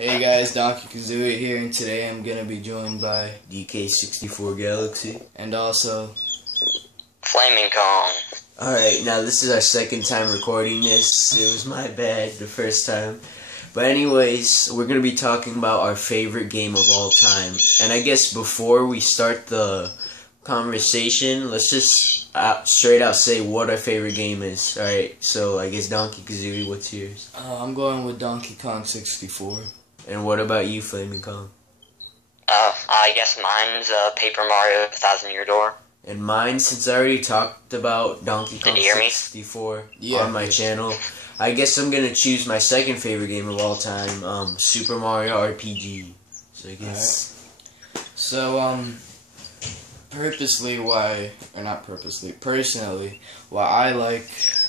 Hey guys, Donkey Kazooie here, and today I'm gonna be joined by DK64 Galaxy. and also Flaming Kong. Alright, now this is our second time recording this. It was my bad the first time. But anyways, we're going to be talking about our favorite game of all time. And I guess before we start the conversation, let's just straight out say what our favorite game is. Alright, so I guess Donkey Kazooie, what's yours? I'm going with Donkey Kong 64. And what about you, Flaming Kong? I guess mine's Paper Mario: The Thousand Year Door. And mine, since I already talked about Donkey Kong Did you hear me? 64 Yeah. on my channel, I guess I'm gonna choose my second favorite game of all time, Super Mario RPG. So I guess. So, personally, what I like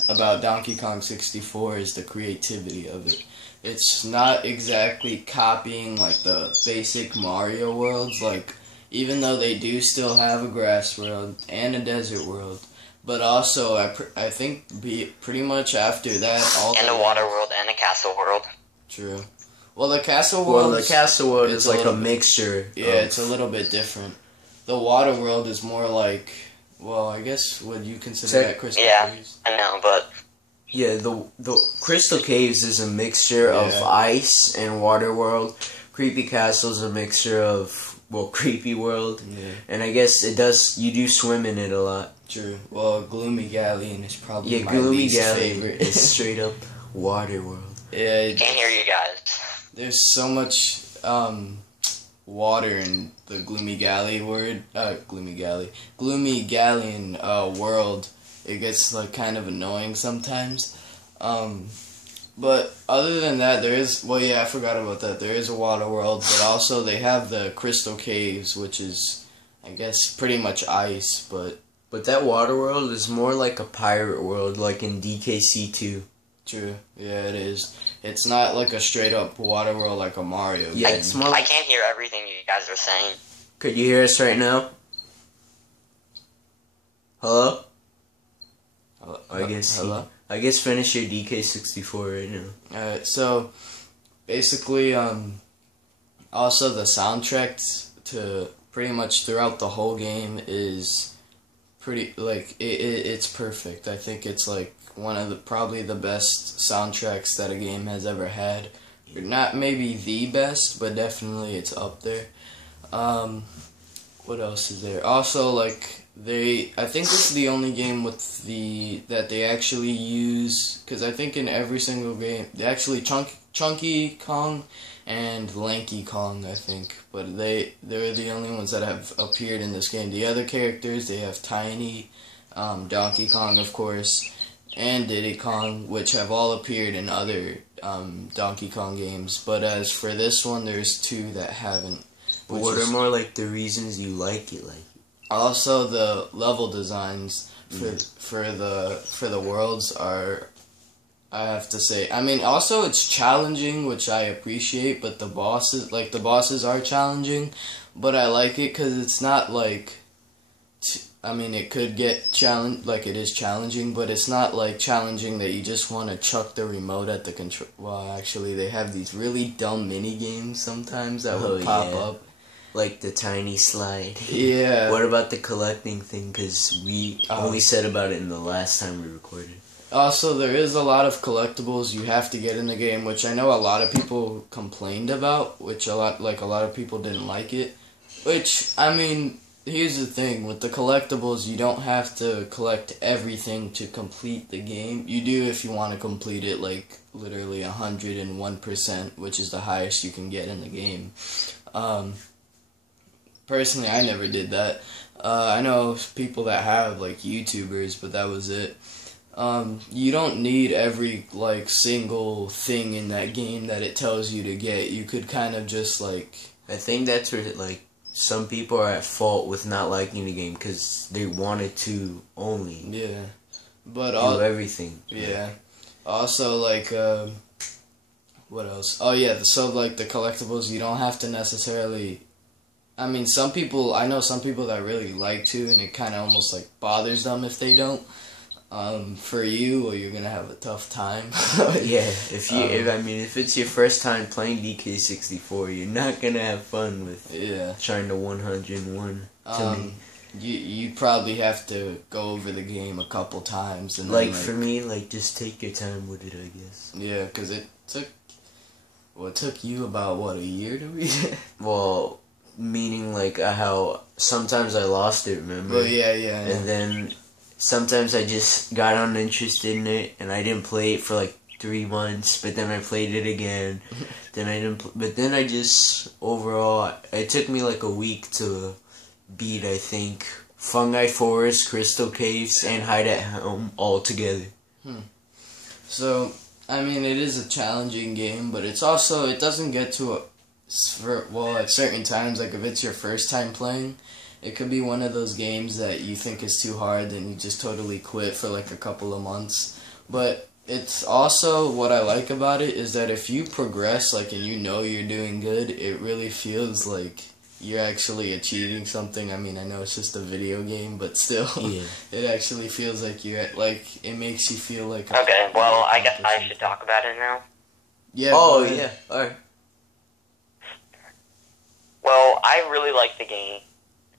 about Donkey Kong 64 is the creativity of it. It's not exactly copying like the basic Mario worlds, like even though they do still have a grass world and a desert world, but also I think pretty much after that all And a water world and a castle world. True. Well, the castle world. Well, the castle world it's is like a little bit- mixture. Yeah, it's a little bit different. The water world is more like, well, I guess would you consider that Crystal Yeah. Caves? I know, but Yeah, the Crystal Caves is a mixture of Yeah. ice and water world. Creepy Castle is a mixture of, well, Creepy World. Yeah, And I guess you do swim in it a lot. true. Well, Gloomy Galleon is probably Yeah, my Gloomy least Galleon favorite. is straight up water world. Yeah, can't hear you guys. there's so much water in the Gloomy Galleon world. It gets like kind of annoying sometimes. But other than that, there is, well, yeah, I forgot about that. There is a water world, but also they have the Crystal Caves, which is, I guess, pretty much ice, but But that water world is more like a pirate world, like in DKC2. true. Yeah, it is. It's not like a straight up water world like a Mario Yeah, game. it's more I like, can't hear everything you guys are saying. could you hear us right now? Hello? I guess Hello? I guess finish your DK64 right now. Alright, so basically, also the soundtrack to pretty much throughout the whole game is pretty, like, it's perfect. I think it's like one of probably the best soundtracks that a game has ever had. Not maybe the best, but definitely it's up there. What else is there? Also, like, I think this is the only game that they actually use, because I think in every single game, they actually Chunky Kong and Lanky Kong, I think, but they're the only ones that have appeared in this game. The other characters, they have Tiny, Donkey Kong, of course, and Diddy Kong, which have all appeared in other Donkey Kong games, but as for this one, there's two that haven't. But what are more like the reasons you like it? Like, Also, the level designs for the worlds are, I have to say, I mean, also it's challenging, which I appreciate, but the bosses are challenging, but I like it because it's not like, I mean, it could get challenged, like it is challenging, but it's not like challenging that you just want to chuck the remote at the control. Well, actually, they have these really dumb mini games sometimes that will pop up. like the tiny slide. Yeah. What about the collecting thing? Because we only said about it in the last time we recorded. Also, there is a lot of collectibles you have to get in the game, which I know a lot of people complained about, which a lot of people didn't like it. Which, I mean, here's the thing, with the collectibles, you don't have to collect everything to complete the game. You do if you want to complete it, like, literally 101%, which is the highest you can get in the game. Personally, I never did that. I know people that have, like, YouTubers, but that was it. You don't need every, like, single thing in that game that it tells you to get. You could kind of just, like... I think that's where, like, some people are at fault with not liking the game because they wanted to only Yeah. But do everything. Yeah. Also, like, what else? Oh, yeah, so, like, the collectibles, you don't have to necessarily... I mean, I know some people that really like to, and it kind of almost, like, bothers them if they don't. for you, or you're gonna have a tough time. Yeah, if it's your first time playing DK64, you're not gonna have fun with trying to 101 to me. You probably have to go over the game a couple times, and Like, then, for me, like, just take your time with it, I guess. Yeah, because it took you about, what, a year to beat it? Well, meaning, like, how sometimes I lost it, remember? Well, yeah. And then sometimes I just got uninterested in it, and I didn't play it for, like, 3 months, but then I played it again. Then I didn't, but then I just, overall, it took me, like, a week to beat, I think, Fungi Forest, Crystal Caves, and Hide at Home all together. So, I mean, it is a challenging game, but it's also, it doesn't get to at certain times, like if it's your first time playing, it could be one of those games that you think is too hard and you just totally quit for like a couple of months. But it's also, what I like about it is that if you progress, like, and you know you're doing good, it really feels like you're actually achieving something. I mean, I know it's just a video game, but still, it actually feels like it makes you feel like... Okay, well, I guess I should talk about it now. Yeah. Yeah, alright. Well, I really like the game,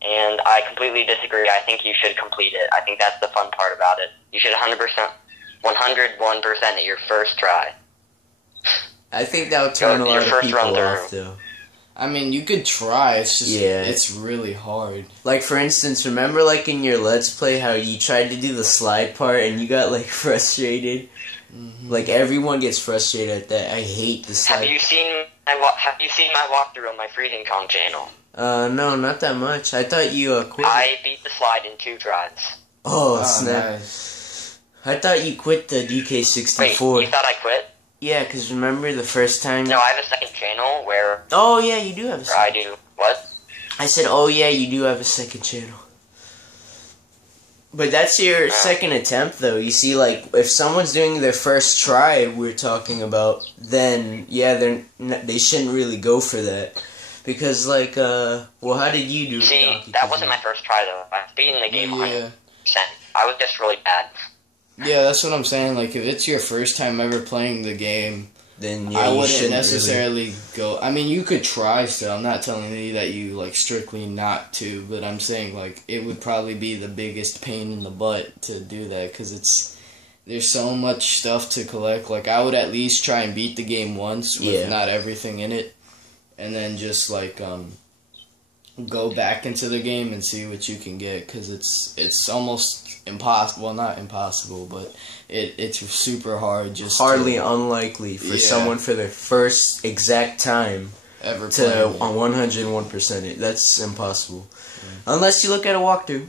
and I completely disagree. I think you should complete it. I think that's the fun part about it. You should 101% at your first try. I think that would turn a lot of people run off, through. though. I mean, you could try, it's just, it's really hard. Like, for instance, remember, like, in your Let's Play, how you tried to do the slide part and you got, like, frustrated? Like, everyone gets frustrated at that. I hate the slide. Have you seen my walkthrough on my Freezing Kong channel? No, not that much. I thought you, quit. I beat the slide in 2 tries. Oh, snap. Nice. I thought you quit the DK64. Wait, you thought I quit? Yeah, because remember the first time... No, I have a second channel where... Oh, yeah, you do have a second... I do... What? I said, oh, yeah, you do have a second channel. But that's your second attempt, though. You see, like, if someone's doing their first try, we're talking about, then, yeah, they shouldn't really go for that. Because, like, well, how did you do it? See, that wasn't my first try, though. I was beating the game 100%. I was just really bad. Yeah, that's what I'm saying. Like, if it's your first time ever playing the game, then yeah, I you wouldn't shouldn't necessarily go. I mean, you could try still. I'm not telling you that you, like, strictly not to, but I'm saying, like, it would probably be the biggest pain in the butt to do that, because there's so much stuff to collect. Like, I would at least try and beat the game once with not everything in it, and then just, like, go back into the game and see what you can get, because it's almost impossible. Well, not impossible, but it's super hard. Just hardly unlikely for someone for their first exact time ever to on 101% it. That's impossible, unless you look at a walkthrough.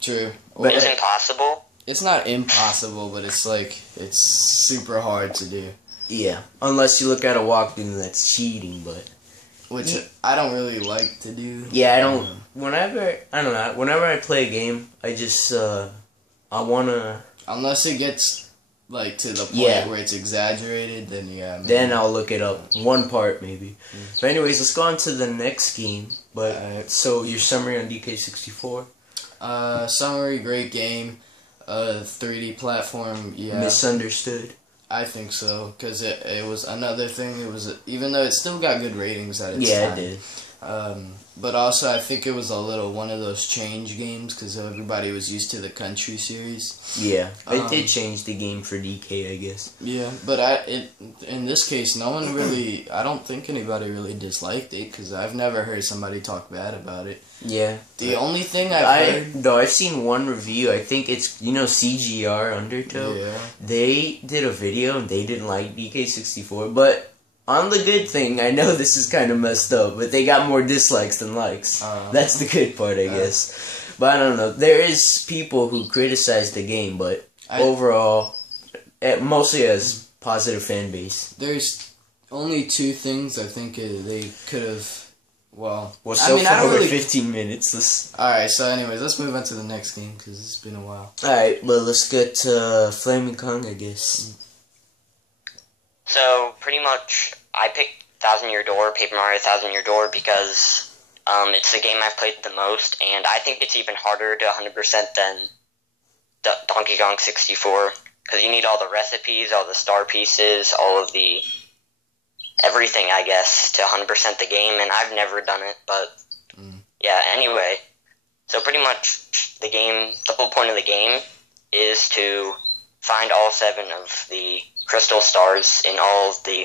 True, but it's impossible. It's not impossible, but it's like it's super hard to do. Yeah, unless you look at a walkthrough, that's cheating, but. Which I don't really like to do. Yeah, I don't. Whenever I play a game, I just I wanna. Unless it gets like to the point where it's exaggerated, then maybe. Then I'll look it up. One part maybe. But anyways, let's go on to the next game. But so your summary on DK64. Summary: great game. 3D platform. Yeah. Misunderstood. I think so, because it was another thing. It was even though it still got good ratings at its time. Yeah, it did. But also, I think it was a little one of those change games because everybody was used to the country series. Yeah, it did change the game for DK, I guess. Yeah, but in this case, no one really. I don't think anybody really disliked it because I've never heard somebody talk bad about it. Yeah. The only thing I've seen one review. I think it's CGR Undertow. Yeah. They did a video and they didn't like DK64, but. On the good thing, I know this is kind of messed up, but they got more dislikes than likes. That's the good part, I guess. But I don't know. There is people who criticize the game, but overall, it mostly has positive fan base. There's only 2 things I think they could have. Well, so far over 15 minutes. Alright, so anyways, let's move on to the next game, because it's been a while. Alright, well, let's get to Flaming Kong, I guess. So, pretty much, I picked Thousand Year Door, Paper Mario Thousand Year Door, because it's the game I've played the most, and I think it's even harder to 100% than Donkey Kong 64, because you need all the recipes, all the star pieces, all of the everything, I guess, to 100% the game, and I've never done it, but yeah, anyway. So pretty much the whole point of the game is to find all 7 of the crystal stars in all of the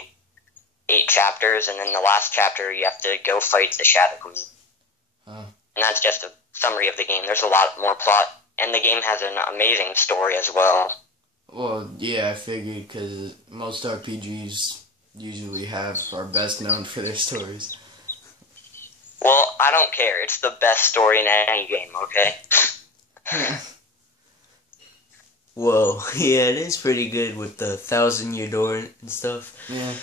8 chapters, and then the last chapter you have to go fight the Shadow Queen. And that's just a summary of the game. There's a lot more plot, and the game has an amazing story as well. Well, yeah, I figured, because most RPGs usually are best known for their stories. Well, I don't care. It's the best story in any game, okay? Whoa, yeah, it is pretty good with the 1,000-Year Door and stuff. Yeah.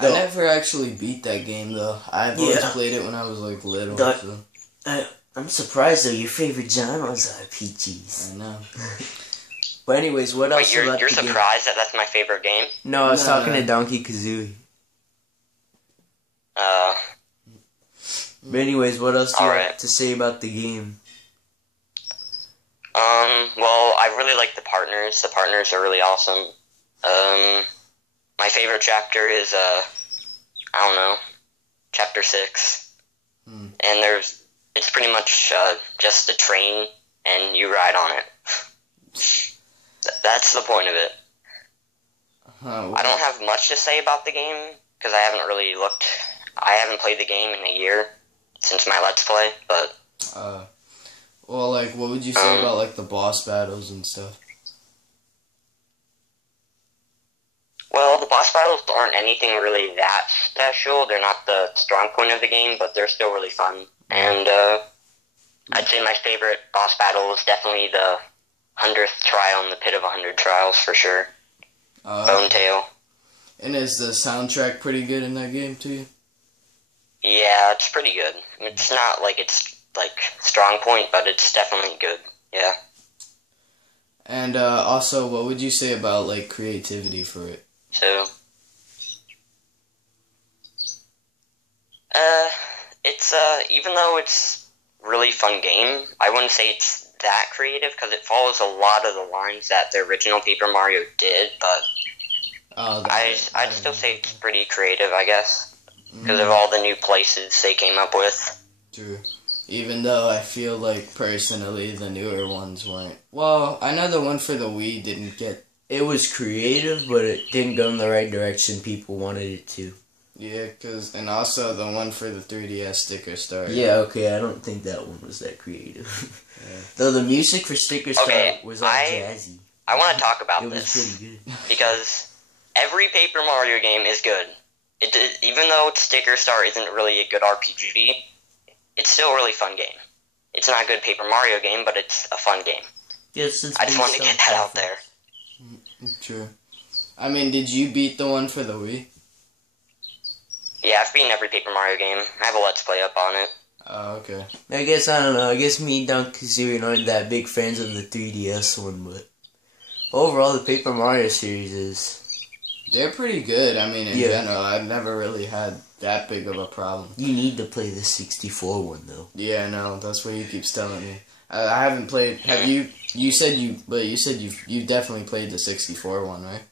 I never actually beat that game, though. I've always played it when I was, like, little. So. I'm surprised, though. Your favorite genre is RPGs. I know. But anyways, what else Wait, about you're the game? surprised that that's my favorite game? No, I was talking to Donkey Kazooie. But anyways, what else do you have to say about the game? Well, I really like the partners. The partners are really awesome. My favorite chapter is, I don't know, chapter 6. And it's pretty much, just a train, and you ride on it. That's the point of it. I don't have much to say about the game, because I haven't played the game in a year since my Let's Play, but... well, like, what would you say about, like, the boss battles and stuff? Well, the boss battles aren't anything really that special. They're not the strong point of the game, but they're still really fun. And, I'd say my favorite boss battle is definitely the 100th trial in the Pit of 100 Trials, for sure. Bone Tail. And is the soundtrack pretty good in that game, too? Yeah, it's pretty good. It's not like it's, like, strong point, but it's definitely good. Yeah. And, also, what would you say about, like, creativity for it? So, it's, even though it's a really fun game, I wouldn't say it's that creative, because it follows a lot of the lines that the original Paper Mario did, but I'd still say it's pretty creative, I guess, because of all the new places they came up with. True. Even though I feel like, personally, the newer ones weren't. Well, I know the one for the Wii didn't get... It was creative, but it didn't go in the right direction people wanted it to. Yeah, and also the one for the 3DS Sticker Star. Yeah, okay, I don't think that one was that creative. Though the music for Sticker Star was all jazzy. I want to talk about this. It was pretty good. Because every Paper Mario game is good. Even though Sticker Star isn't really a good RPG, it's still a really fun game. It's not a good Paper Mario game, but it's a fun game. Yes, I just wanted to get that out there. True. I mean, did you beat the one for the Wii? Yeah, I've beaten every Paper Mario game. I have a Let's Play up on it. Oh, okay. I don't know. I guess me and Donkey Kazooie aren't that big fans of the 3DS one, but overall, the Paper Mario series is... They're pretty good. I mean, in general, I've never really had that big of a problem. You need to play the 64 one, though. Yeah, I know. That's what he keeps telling me. I haven't played... Have you... You said you definitely played the 64 one, right?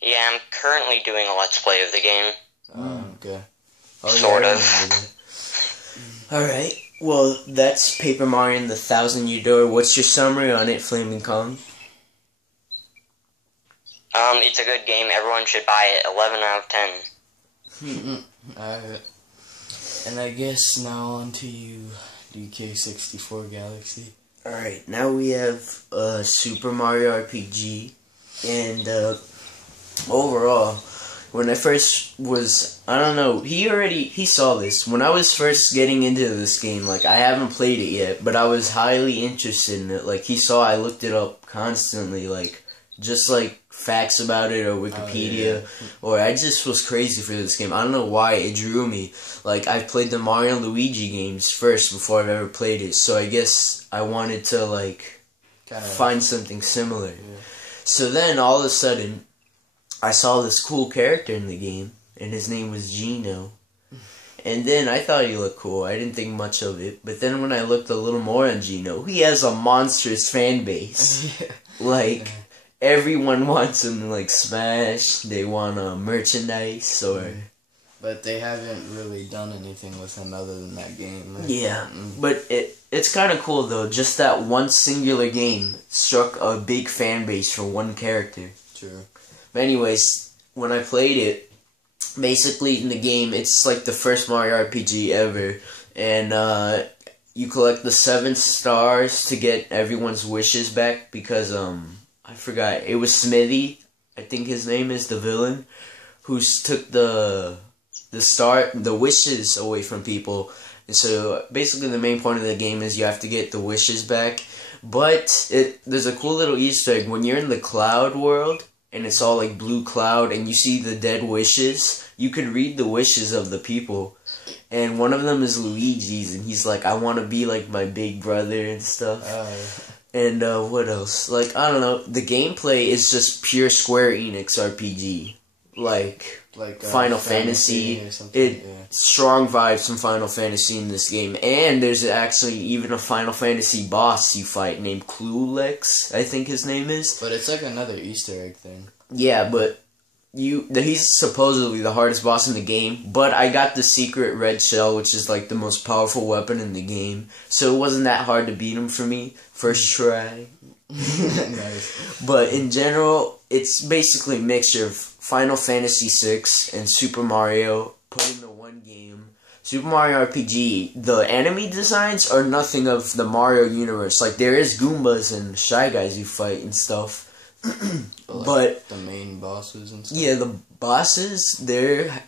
Yeah, I'm currently doing a Let's Play of the game. Oh, okay. Oh, Sort of. Alright, well, that's Paper Mario and the 1,000-Year Door. What's your summary on it, Flaming Kong? It's a good game. Everyone should buy it. 11 out of 10. Alright. And I guess now on to you, DK64 Galaxy. Alright, now we have Super Mario RPG. And overall, when I first was, I don't know, he saw this. When I was first getting into this game, like, I haven't played it yet, but I was highly interested in it. Like, he saw I looked it up constantly, like, just like facts about it or Wikipedia, or I just was crazy for this game. I don't know why it drew me. Like, I've played the Mario and Luigi games first before I've ever played it, so I guess I wanted to, like, find something similar. Yeah. So then, all of a sudden, I saw this cool character in the game, and his name was Geno. And then I thought he looked cool. I didn't think much of it. But then when I looked a little more on Gino, he has a monstrous fan base. Yeah. Like, everyone wants him to, like, smash. They want merchandise or... But they haven't really done anything with him other than that game. Like, Yeah, but it's kind of cool, though. Just that one singular game struck a big fan base for one character. True. But anyways, when I played it, basically in the game, it's like the first Mario RPG ever. And you collect the 7 stars to get everyone's wishes back because, I forgot. It was Smithy, I think his name is, the villain, who's took the wishes away from people. And so basically the main point of the game is you have to get the wishes back. But there's a cool little Easter egg when you're in the cloud world and it's all like blue cloud and you see the dead wishes, you could read the wishes of the people. And one of them is Luigi's and he's like, I want to be like my big brother and stuff. And what else? Like, I don't know, the gameplay is just pure Square Enix RPG. Like Final Fantasy, or something. Strong vibes from Final Fantasy in this game, and there's actually even a Final Fantasy boss you fight named Clulex, I think his name is. But it's like another Easter egg thing. Yeah, but he's supposedly the hardest boss in the game, but I got the secret red shell, which is like the most powerful weapon in the game, so it wasn't that hard to beat him for me, first try. Nice. But in general, it's basically a mixture of Final Fantasy VI and Super Mario put into one game. Super Mario RPG, the enemy designs are nothing of the Mario universe. Like, there is Goombas and Shy Guys you fight and stuff. But the main bosses and stuff. yeah, the bosses, they're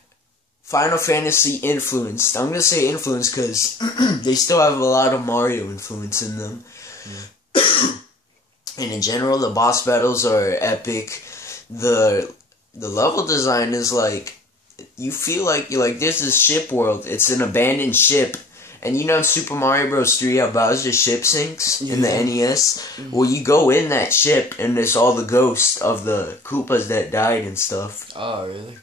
Final Fantasy influenced. I'm gonna say influenced because they still have a lot of Mario influence in them. And in general, the boss battles are epic. The level design is like, you feel like there's this ship world. It's an abandoned ship. And you know in Super Mario Bros. 3 how Bowser's ship sinks in the NES? Well, you go in that ship and there's all the ghosts of the Koopas that died and stuff. Oh, really?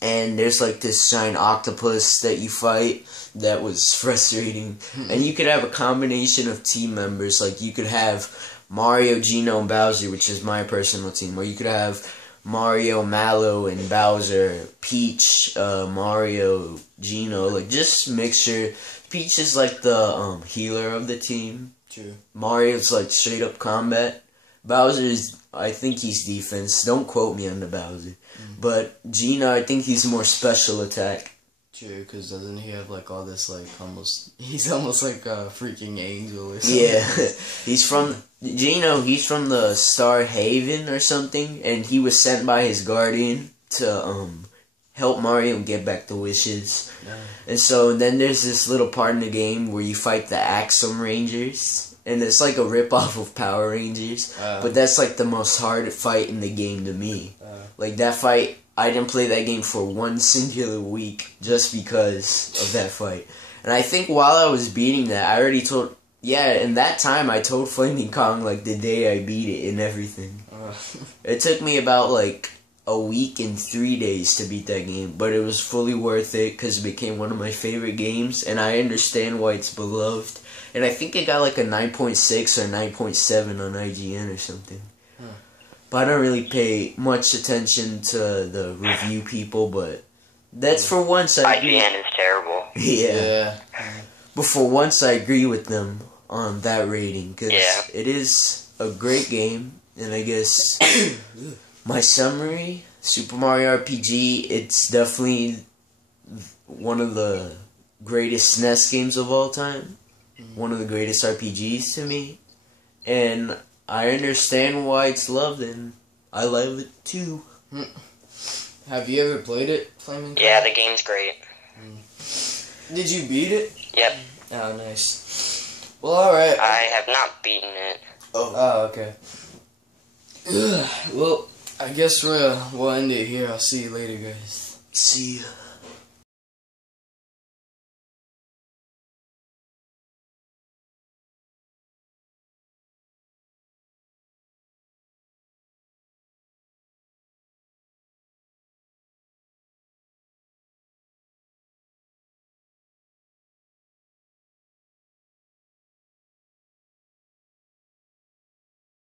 And there's like this giant octopus that you fight that was frustrating. And you could have a combination of team members. Like you could have Mario, Gino, and Bowser, which is my personal team. Or you could have Mario, Mallow, and Bowser, Peach, Mario, Gino. Like just mixture. Peach is like the healer of the team. True. Mario's like straight up combat. Bowser is, I think he's defense. Don't quote me on the Bowser. But Gino, I think he's more special attack. True, because doesn't he have like all this like he's almost like a freaking angel or something. Yeah, he's from the Star Haven or something, and he was sent by his guardian to help Mario get back the wishes. No. And so then there's this little part in the game where you fight the Axum Rangers, and it's like a ripoff of Power Rangers, but that's like the most hard fight in the game to me. Like that fight, I didn't play that game for one singular week just because of that fight. And I think while I was beating that, I already told, in that time I told Flaming Kong like the day I beat it and everything. It took me about like a week and 3 days to beat that game, but it was fully worth it because it became one of my favorite games, and I understand why it's beloved. And I think it got like a 9.6 or 9.7 on IGN or something. But I don't really pay much attention to the review people, but that's for once I agree. IGN is terrible. Yeah. But for once I agree with them on that rating, because it is a great game, and I guess my summary, Super Mario RPG, it's definitely one of the greatest SNES games of all time. One of the greatest RPGs to me. And I understand why it's loved, and I love it too. Have you ever played it, Flaming Kong? Yeah, the game's great. Did you beat it? Yep. Oh, nice. Well, alright. I have not beaten it. Oh, okay. Well, I guess we'll end it here. I'll see you later, guys. See ya.